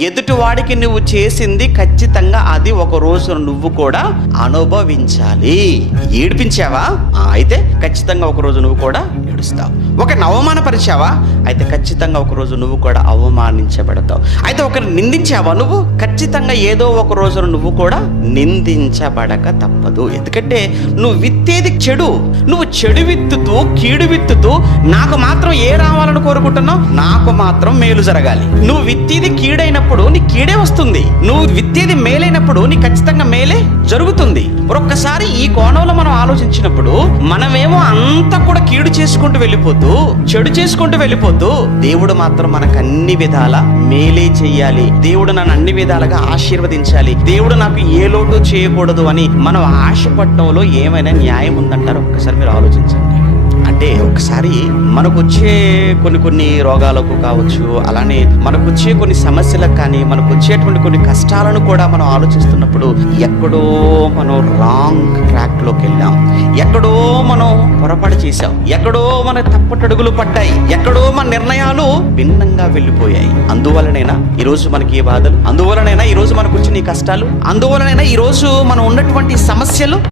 ఎదుటివాడికి నువ్వు చేసింది ఖచ్చితంగా అది ఒక రోజు నువ్వు కూడా అనుభవించాలి. ఏడిపించావా? అయితే ఖచ్చితంగా ఒక రోజు నువ్వు కూడా ఏడుస్తావు. ఒకరిని అవమానపరిచావా? అయితే ఖచ్చితంగా ఒక రోజు నువ్వు కూడా అవమానించబడతావు. అయితే ఒకరిని నిందించావా? నువ్వు ఖచ్చితంగా ఏదో ఒక రోజు నువ్వు కూడా నిందించబడక తప్పదు. ఎందుకంటే నువ్వు విత్తేది చెడు. నువ్వు చెడు విత్తుతూ కీడు విత్తుతూ నాకు మాత్రం ఏ రావాలని కోరుకుంటున్నావు? నాకు మాత్రం మేలు జరగాలి. నువ్వు విత్తేది కీడైనప్పుడు నీ కీడే వస్తుంది. నువ్వు విత్తేది మేలైనప్పుడు నీ ఖచ్చితంగా మేలే జరుగుతుంది. ఒక్కసారి ఈ కోణంలో మనం ఆలోచించినప్పుడు మనమేమో అంతా కూడా కీడు చేసుకుంటూ వెళ్ళిపోతూ చెడు చేసుకుంటూ వెళ్ళిపోతూ దేవుడు మాత్రం మనకు అన్ని విధాల మేలే చెయ్యాలి, దేవుడు నన్ను అన్ని విధాలుగా ఆశీర్వదించాలి, దేవుడు నాకు ఏ లోటు చేయకూడదు అని మనం ఆశపడటంలో ఏమైనా న్యాయం ఉందంటారు? ఒక్కసారి మీరు ఆలోచించండి. అంటే ఒకసారి మనకు వచ్చే కొన్ని రోగాలకు కావచ్చు, అలానే మనకు వచ్చే కొన్ని సమస్యలకు కానీ, మనకు వచ్చేటువంటి కొన్ని కష్టాలను కూడా మనం ఆలోచిస్తున్నప్పుడు ఎక్కడో మనం రాంగ్ ట్రాక్ లోకి వెళ్ళాం, ఎక్కడో మనం పొరపాటు చేశాం, ఎక్కడో మన తప్పటడుగులు పడ్డాయి, ఎక్కడో మన నిర్ణయాలు భిన్నంగా వెళ్ళిపోయాయి. అందువలనైనా ఈరోజు మనకి ఈ బాధలు, అందువలనైనా ఈరోజు మనకు వచ్చిన ఈ కష్టాలు, అందువలనైనా ఈరోజు మనం ఉన్నటువంటి సమస్యలు.